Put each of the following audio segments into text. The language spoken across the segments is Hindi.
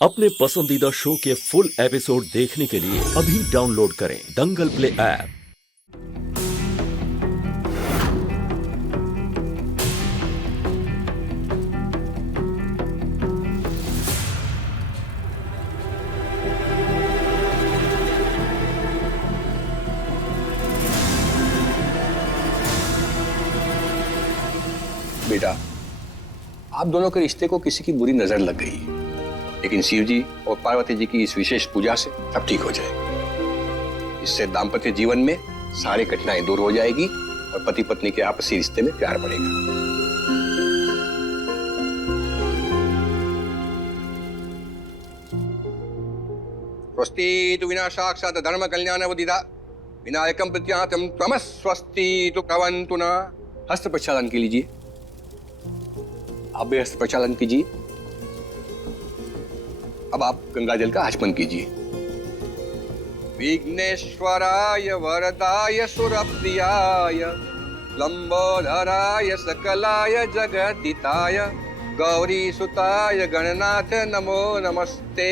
अपने पसंदीदा शो के फुल एपिसोड देखने के लिए अभी डाउनलोड करें दंगल प्ले ऐप। बेटा, आप दोनों के रिश्ते को किसी की बुरी नजर लग गई, लेकिन शिव जी और पार्वती जी की इस विशेष पूजा से सब ठीक हो जाएगा। इससे दाम्पत्य जीवन में सारी कठिनाई दूर हो जाएगी और पति पत्नी के आपसी रिश्ते में प्यार बढ़ेगा। स्वस्ति तु विनाशाक्षात् धर्म कल्याण बुद्धिदा विनायकं प्रत्यातं त्वमस्वस्ति तु कवन्तु न। हस्त प्रक्षालन के लीजिए। आप भी हस्त प्रक्षालन कीजिए। अब आप गंगा जल का आचमन कीजिए। विघ्नेश्वराय वरदाय सुरप्रियाय लंबोदराय सकलाय जगदिताय गौरी सुताय गणनाथ नमो नमस्ते।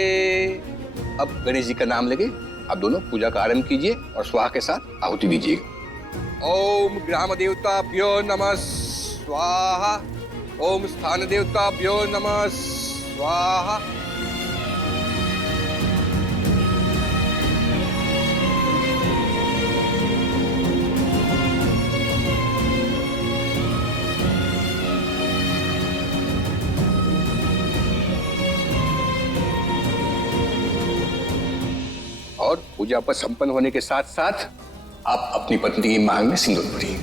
अब गणेश जी का नाम लेके आप दोनों पूजा का आरंभ कीजिए और स्वाहा के साथ आहुति दीजिए। ओम ग्राम देवताभ्यो नमः स्वाहा। ओम स्थान देवताभ्यो नमः स्वाहा। और पूजा पर संपन्न होने के साथ साथ आप अपनी पत्नी की मांग में सिंदूर भरिए।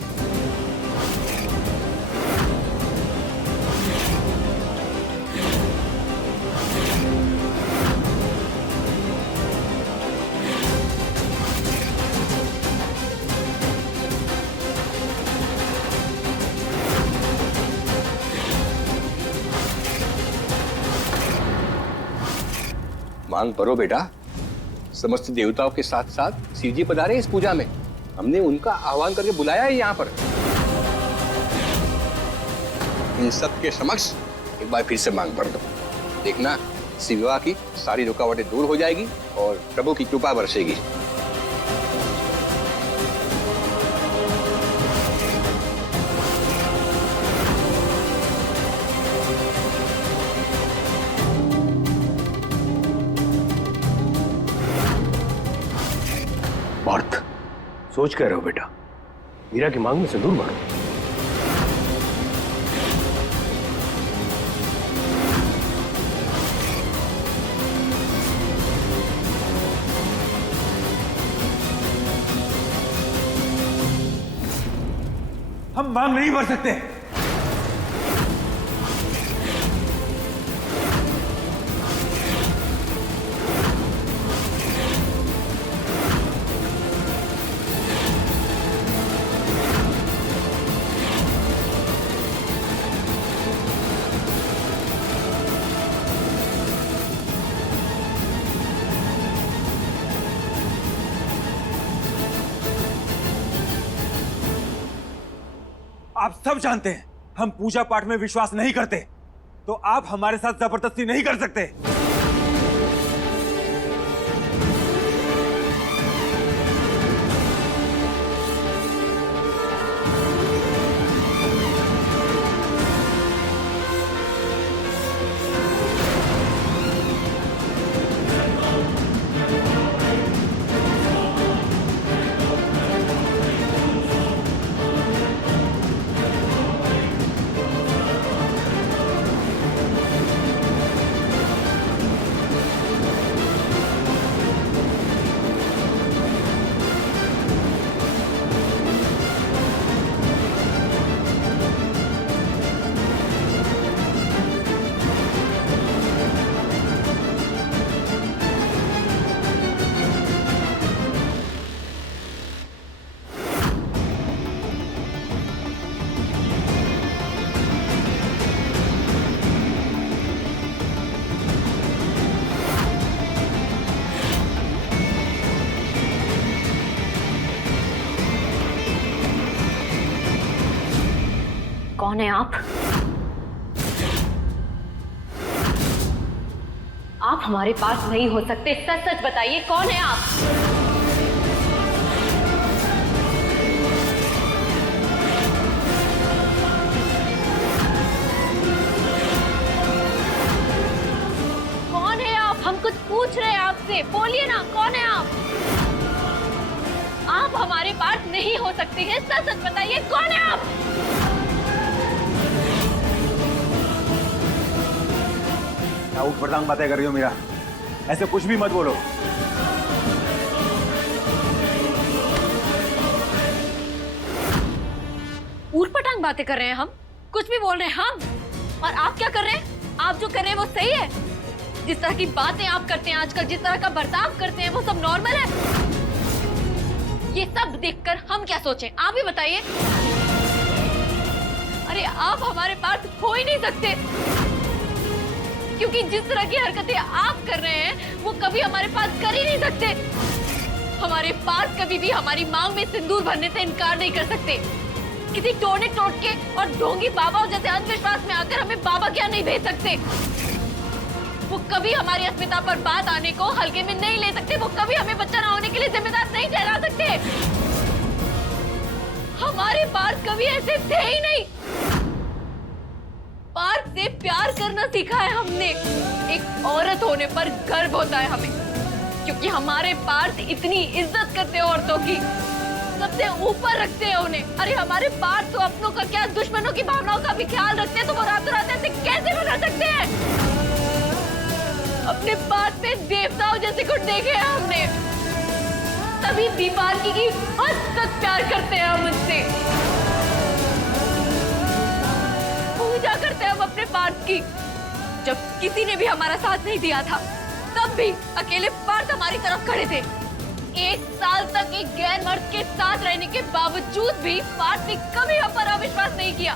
मांग भरो बेटा। समस्त देवताओं के साथ साथ शिव जी पधारे इस पूजा में। हमने उनका आह्वान करके बुलाया है यहाँ पर। इन सब के समक्ष एक बार फिर से मांग भर दो। देखना शिव विवाह की सारी रुकावटें दूर हो जाएगी और प्रभु की कृपा बरसेगी। पार्थ, सोच कह रहे हो बेटा? मीरा की मांग में सिंदूर मारो। हम मांग नहीं भर सकते। आप सब जानते हैं हम पूजा पाठ में विश्वास नहीं करते, तो आप हमारे साथ जबरदस्ती नहीं कर सकते। कौन है आप? आप आप हमारे पास नहीं हो सकते। सच सच बताइए, कौन है आप? कौन है आप? हम कुछ पूछ रहे हैं आपसे, बोलिए ना, कौन है आप? आप हमारे पास नहीं हो सकते हैं, सच सच बताइए, कौन है आप? क्या उठपटांग बातें कर रही हो मीरा? ऐसे कुछ भी मत बोलो। ऊटपटांग बातें कर रहे हैं हम, कुछ भी बोल रहे हैं हम, और आप क्या कर रहे हैं? आप जो कर रहे हैं वो सही है? जिस तरह की बातें आप करते हैं आजकल, जिस तरह का बर्ताव करते हैं, वो सब नॉर्मल है? ये सब देखकर हम क्या सोचें, आप ही बताइए। अरे आप हमारे पास हो ही नहीं सकते, क्योंकि जिस तरह की हरकतें आप कर रहे हैं वो कभी हमारे पास कर ही नहीं सकते। हमारे पास कभी भी हमारी मांग में सिंदूर भरने से इनकार नहीं कर सकते। किसी टोने टोटके और ढोंगी बाबा जैसे अंधविश्वास में आकर हमें बाबा क्या नहीं भेज सकते। वो कभी हमारी अस्मिता पर बात आने को हल्के में नहीं ले सकते। वो कभी हमें बच्चा ना होने के लिए जिम्मेदार नहीं ठहरा सकते। हमारे पार्थ कभी ऐसे थे ही नहीं। पार्थ से प्यार करना सीखा है हमने। एक औरत होने पर गर्व होता है हमें, क्योंकि हमारे पार्थ इतनी इज्जत करते हैं औरतों की, सबसे ऊपर रखते हैं उन्हें। अरे हमारे पार्थ तो अपनों का क्या, दुश्मनों की भावनाओं का भी ख्याल रखते हैं। तो वो रातों रात ऐसे कैसे बना सकते हैं? अपने पार्थ में देवताओं जैसे को देखे हैं हमने, तभी दीवानगी की हद तक प्यार करते हैं हम उनसे। पूजा करते हैं हम अपने पार्थ की। जब किसी ने भी हमारा साथ नहीं दिया था, तब भी अकेले पार्थ हमारी तरफ खड़े थे। 1 साल तक एक गैर मर्द के साथ रहने के बावजूद भी पार्थ ने कभी हम पर अविश्वास नहीं किया।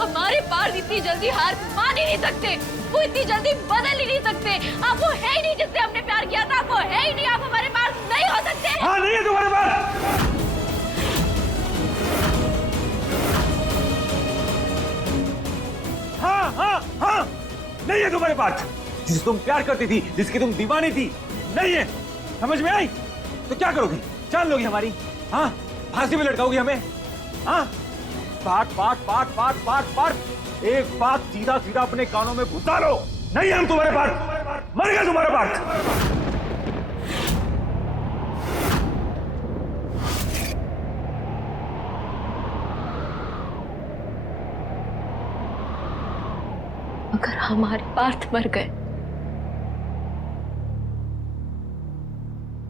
हमारे पार्थ इतनी जल्दी हार मान ही नहीं सकते, वो इतनी जल्दी बदल ही नहीं सकते। आप वो है ही नहीं जिससे हमने प्यार किया था, आप वो है ही नहीं। आप हमारे पास नहीं हो सकते। हाँ, नहीं है तुम्हारे पास। हाँ हाँ हाँ, नहीं है तुम्हारे पास। जिसे तुम प्यार करती थी, जिसकी तुम दीवानी थी, नहीं है। समझ में आई? तो क्या करोगी? जान लोगी हमारी? हाँ, फांसी में लटकाओगी हमें? हाँ, पाठ पाठ पाठ पाठ पाठ पाठ, एक बात सीधा सीधा अपने कानों में घुसा लो। नहीं है हम तुम्हारे पाठ, मर गया तुम्हारा पाठ। अगर हमारे पार्थ मर गए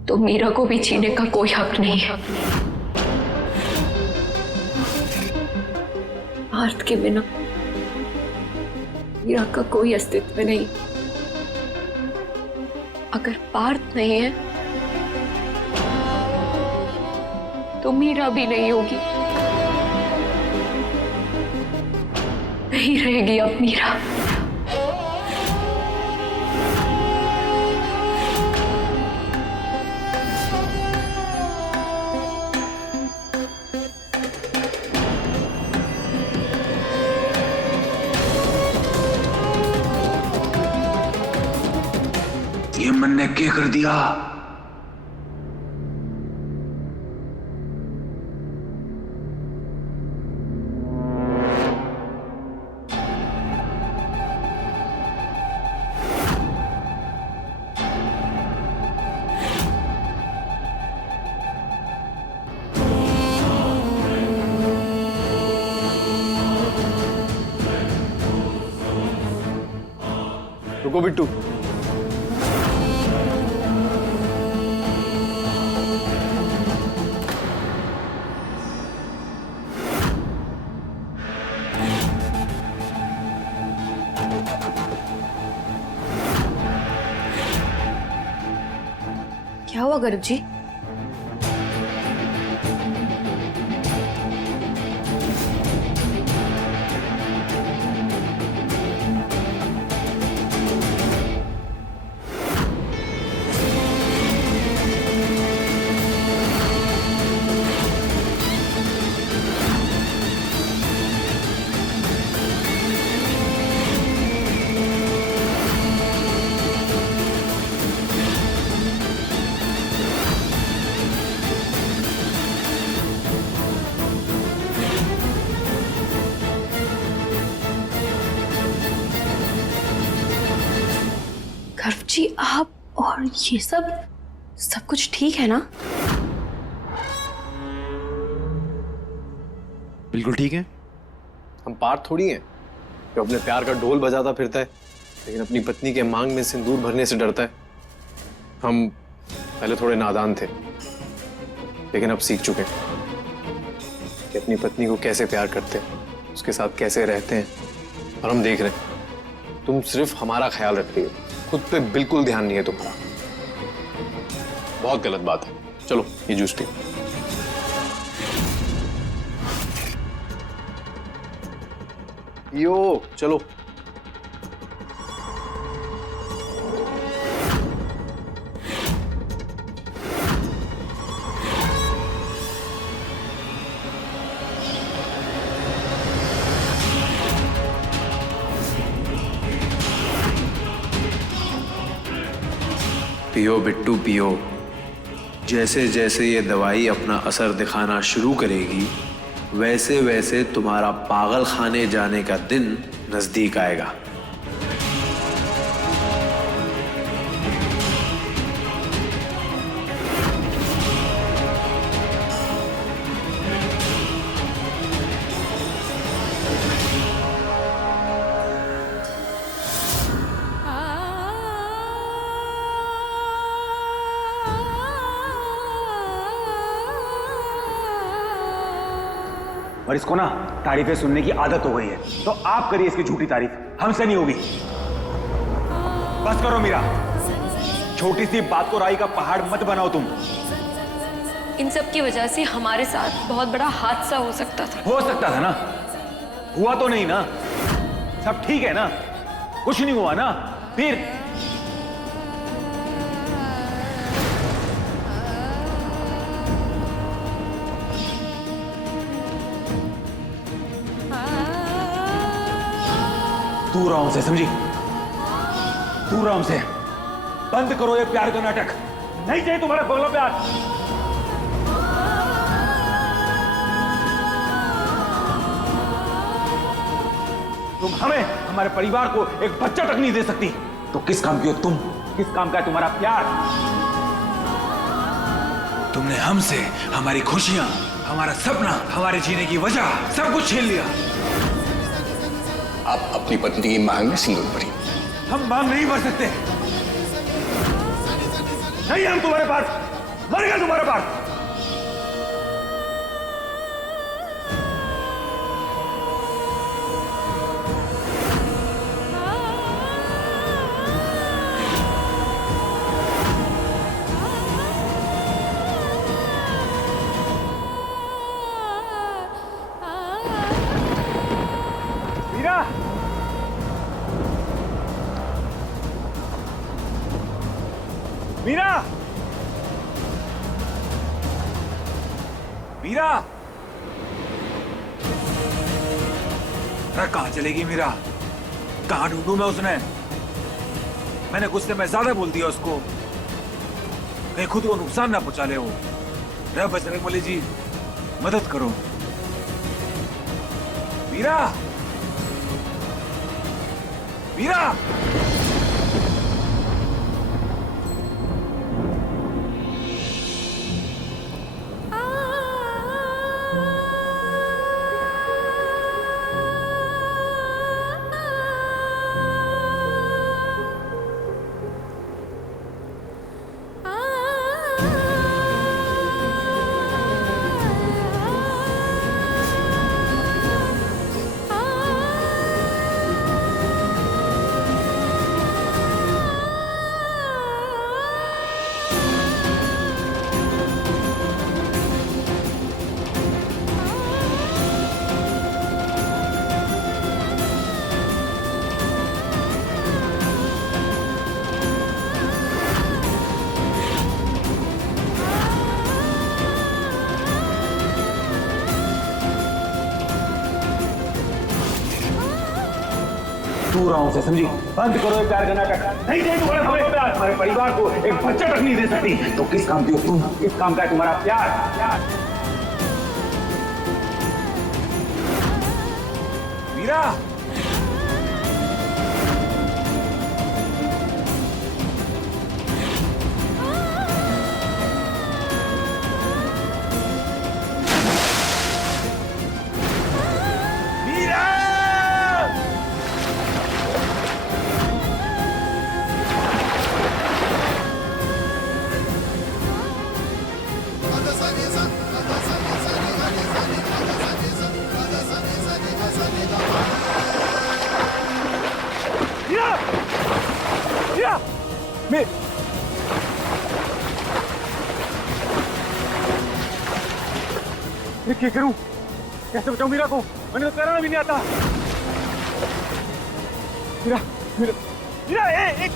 तो मीरा को भी जीने का कोई हक नहीं है। पार्थ के बिना मीरा का कोई अस्तित्व नहीं। अगर पार्थ नहीं है तो मीरा भी नहीं होगी, नहीं रहेगी अब मीरा। ये मन ने क्या कर दिया? रुको बिट्टू, क्या हुआ गरुड़ जी? गर्व जी, आप और ये सब कुछ ठीक है ना? बिल्कुल ठीक है। हम पार्थ थोड़ी हैं जो अपने प्यार का ढोल बजाता फिरता है लेकिन अपनी पत्नी के मांग में सिंदूर भरने से डरता है। हम पहले थोड़े नादान थे लेकिन अब सीख चुके हैं कि अपनी पत्नी को कैसे प्यार करते हैं, उसके साथ कैसे रहते हैं। और हम देख रहे हैं तुम सिर्फ हमारा ख्याल रखती हो, खुद पे बिल्कुल ध्यान नहीं है तुम्हारा। बहुत गलत बात है। चलो ये जूस पियो। पियो चलो। पियो बिट्टू पियो। जैसे जैसे ये दवाई अपना असर दिखाना शुरू करेगी वैसे वैसे तुम्हारा पागल खाने जाने का दिन नजदीक आएगा। और इसको ना तारीफें सुनने की आदत हो गई है, तो आप करिए इसकी झूठी तारीफ, हमसे नहीं होगी। बस करो मीरा, छोटी सी बात को राई का पहाड़ मत बनाओ तुम। इन सब की वजह से हमारे साथ बहुत बड़ा हादसा हो सकता था। हो सकता था ना, हुआ तो नहीं ना, सब ठीक है ना, कुछ नहीं हुआ ना। फिर दूर रहो हमसे, समझी? दूर रहो हमसे। बंद करो ये प्यार का नाटक, नहीं चाहिए तुम्हारा पगला प्यार। तुम हमें, हमारे परिवार को एक बच्चा तक नहीं दे सकती, तो किस काम की हो तुम? किस काम का है तुम्हारा प्यार? तुमने हमसे हमारी खुशियां, हमारा सपना, हमारे जीने की वजह सब कुछ छीन लिया। आप अपनी पत्नी की मांग में सिंदूर भरी। हम मांग नहीं भर सकते, नहीं हम तुम्हारे पास, मर गया तुम्हारे पास। मीरा, मीरा, मीरा, कहां चलेगी मीरा? कहां ढूंढूं मैं उसने? मैंने गुस्से में ज्यादा बोल दिया उसको, कहीं खुद को नुकसान ना पहुंचा ले वो। रे बजरंगबली जी, मदद करो। मीरा, मीरा, दूर रहो से, समझी? बंद करो ये प्यार का नाटक, नहीं चाहिए तुम्हारा हमें प्यार। हमारे परिवार को एक बच्चा तक नहीं दे सकती, तो किस काम की हो तुम? किस काम का है तुम्हारा प्यार? मीरा, मैं क्या करूं? कैसे बचाऊं मीरा को? मैंने तो तैरना भी नहीं आता। मीरा, मीरा, मीरा, ए!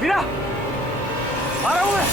मीरा, आ रहा हूं मैं।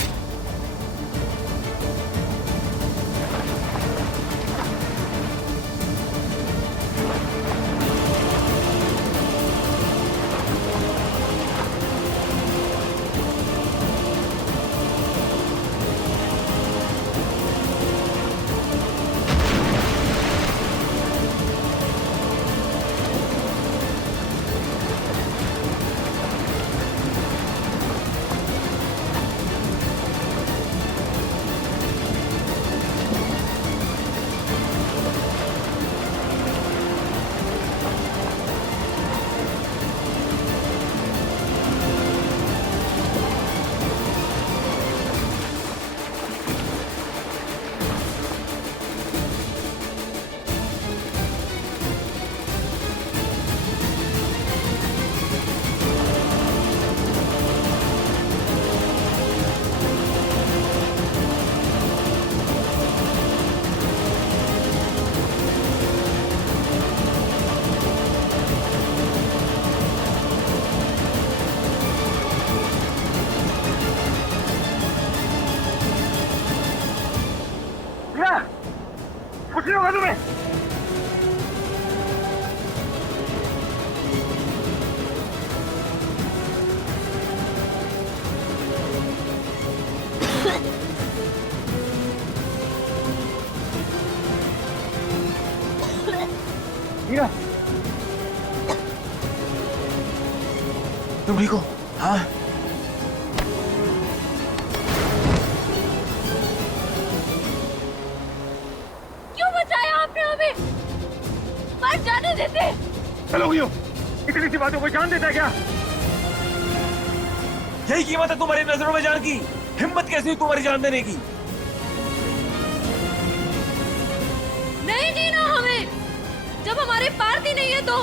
कुछ नहीं होगा तुम्हें। मीरा, तुम ठीक हो? हाँ। जाने देते। चलो क्यों? इतनी सी बातों को जान देता है क्या? यही कीमत है तुम्हारी नजरों में जान की? हिम्मत कैसी हुई तुम्हारी जान देने की? नहीं जीना हमें। जब हमारे पार्थ ही नहीं है तो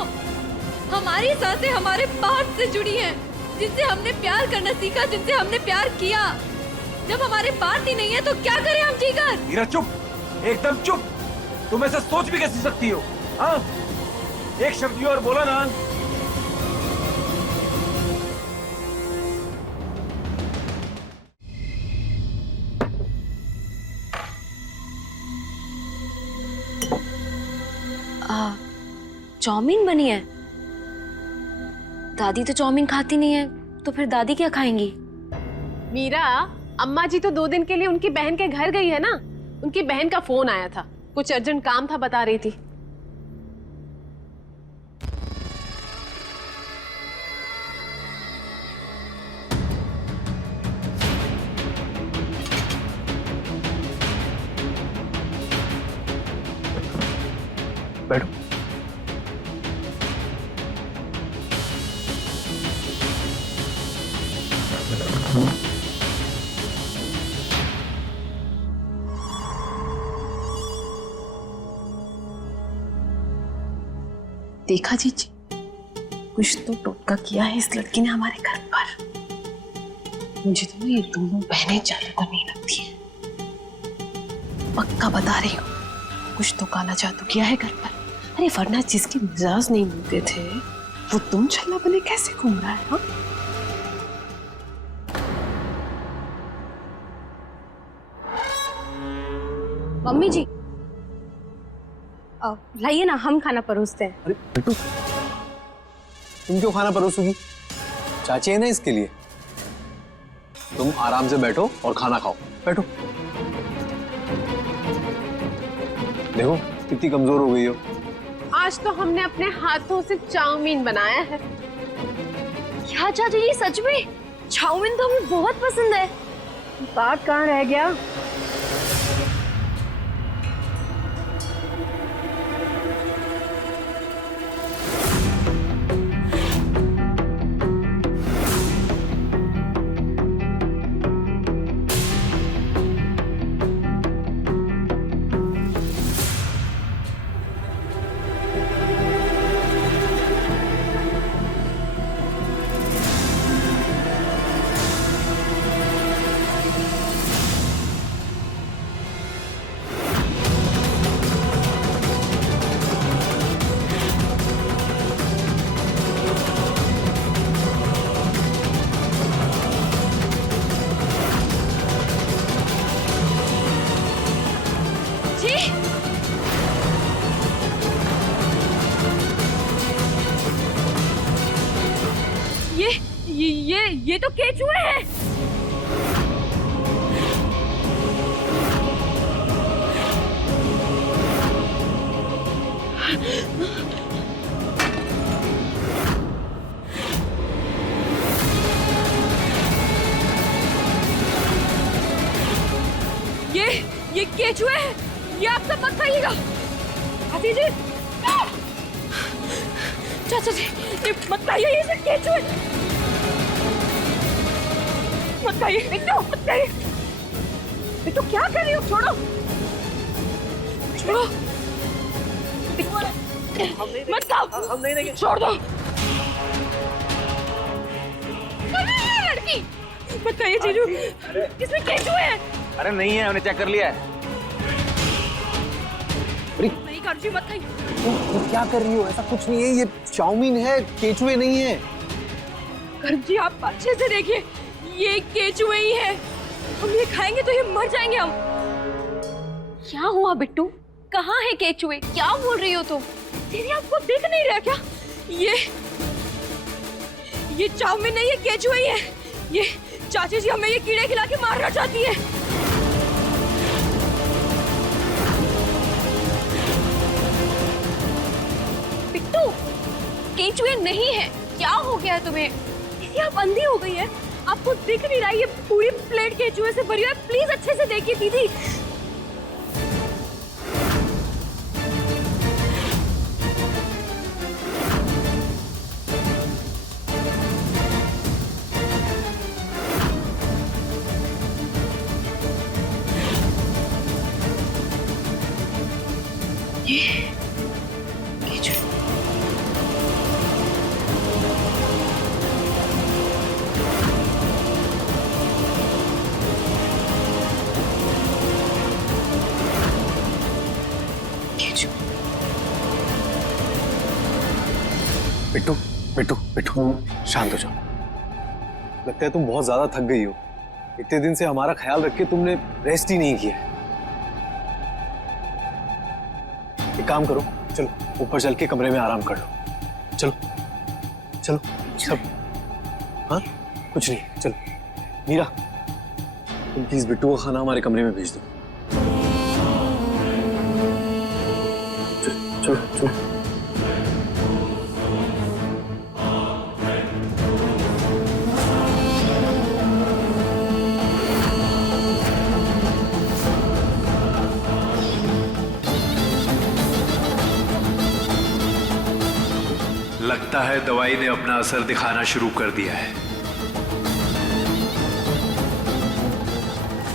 हमारी सांसें हमारे पार्थ से जुड़ी हैं, जिनसे हमने प्यार करना सीखा, जिनसे हमने प्यार किया। जब हमारे पार्थ ही नहीं है तो क्या करें हम जीकर? मीरा चुप, एकदम चुप। तुम ऐसा सोच भी कैसे सकती हो? हाँ, एक शब्द और बोला ना। चाउमीन बनी है। दादी तो चाउमीन खाती नहीं है, तो फिर दादी क्या खाएंगी? मीरा, अम्मा जी तो 2 दिन के लिए उनकी बहन के घर गई है ना। उनकी बहन का फोन आया था, कुछ अर्जेंट काम था, बता रही थी। बैठो। देखा जीजी, कुछ तो टोटका किया है इस लड़की ने हमारे घर पर। मुझे तो ये दोनों बहनें जादूगर नहीं लगती है। पक्का बता रही हूँ, कुछ तो काला जादू किया है घर पर। अरे वरना जिसके मिजाज नहीं मिलते थे वो तुम छल्ला बने कैसे घूम रहा है? हाँ, मम्मी जी, लाइए ना, हम खाना परोसते हैं। अरे बेटू, तुम क्यों खाना परोसोगी? चाची है ना इसके लिए। तुम आराम से बैठो और खाना खाओ, बैठो। देखो कितनी कमजोर हो गई हो। आज तो हमने अपने हाथों से चाउमीन बनाया है। क्या चाचा जी सच में? चाउमीन तो हमें बहुत पसंद है। बात कहाँ रह गया? ये तो केचुए हैं। ये केचुए हैं। ये आप सब मत खाइएगा। हाथी जी, चाचा जी, ये मत खाइए, ये सब केचुए। मत खाइए, बिट्टू, मत खाइए। बिट्टू क्या कर रही हो? छोड़ो, छोड़ो, मत खाओ, हम नहीं देंगे, छोड़ दो। लड़की, मत खाइए जीजू, इसमें केचुए हैं। अरे नहीं है, हमने चेक कर लिया है। नहीं करजी, मत खाइए। तुम क्या कर रही हो? ऐसा कुछ नहीं है, ये चाउमीन है, केचुए नहीं है। करजी आप अच्छे से देखिए, ये केचुए ही है। हम ये खाएंगे तो ये मर जाएंगे हम। क्या हुआ बिट्टू? कहाँ है केचुए? क्या बोल रही हो तुम? तेरी आपको दिख नहीं रहा क्या? ये चाउमीन नहीं, ये केचुए ही है। ये चाची जी हमें ये कीड़े खिला के मारना चाहती है। बिट्टू, केचुए नहीं है। क्या हो गया है तुम्हें? दीदी आप अंधी हो गई है, आपको दिख नहीं रहा? ये पूरी प्लेट केचुए से भरी है। प्लीज अच्छे से देखिए दीदी। बिट्टू, बिट्टू, बिट्टू, शांत हो जाओ। लगता है तुम बहुत ज्यादा थक गई हो। इतने दिन से हमारा ख्याल रख के तुमने रेस्ट ही नहीं किया। एक काम करो, चलो ऊपर चल के कमरे में आराम कर लो। चलो चलो सब। हाँ कुछ नहीं, चलो। मीरा, तुम प्लीज बिट्टू का खाना हमारे कमरे में भेज दो। चलो चलो चलो। लगता है दवाई ने अपना असर दिखाना शुरू कर दिया है।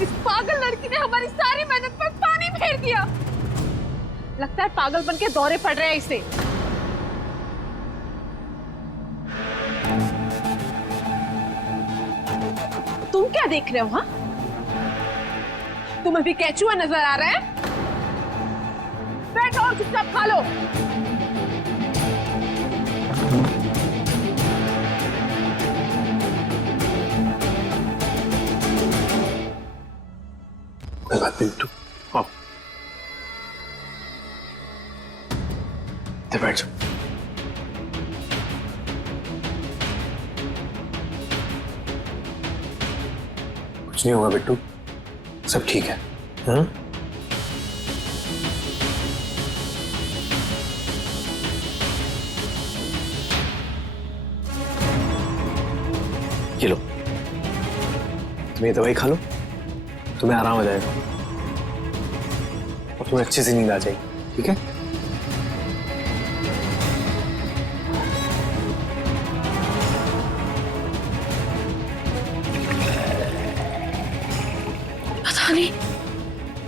इस पागल लड़की ने हमारी सारी मेहनत पर पानी फेर दिया। लगता है पागलपन के दौरे पड़ रहे हैं इसे। तुम क्या देख रहे हो? हाँ, तुम्हें भी केचुआ नजर आ रहा है? बैठो और चुपचाप खा लो। बिट्टू, आओ। इधर बैठ जाओ। कुछ नहीं होगा बिट्टू, सब ठीक है। हाँ? ये लो, तुम ये दवाई खा लो, तुम्हें आराम आ जाएगा और तुम्हें अच्छे से नींद आ जाएगी, ठीक है?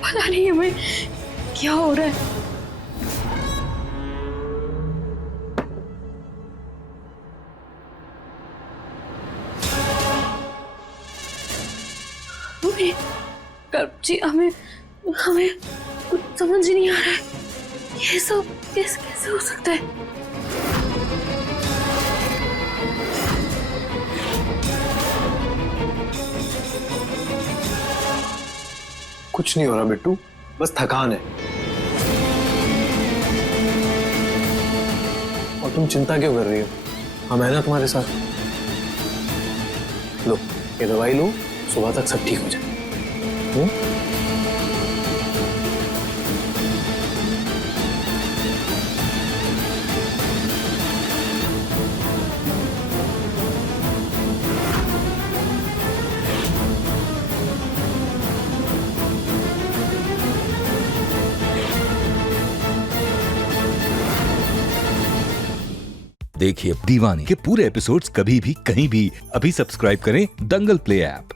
पता नहीं हमें क्या हो रहा है। जी हमें कुछ समझ ही नहीं आ रहा है, ये सब कैसे हो सकता है। कुछ नहीं हो रहा बिट्टू, बस थकान है। और तुम चिंता क्यों कर रही हो? हम है ना तुम्हारे साथ। लो ये दवाई लो, सुबह तक सब ठीक हो जाए। देखिए दीवानी के पूरे एपिसोड्स कभी भी कहीं भी अभी सब्सक्राइब करें दंगल प्ले ऐप।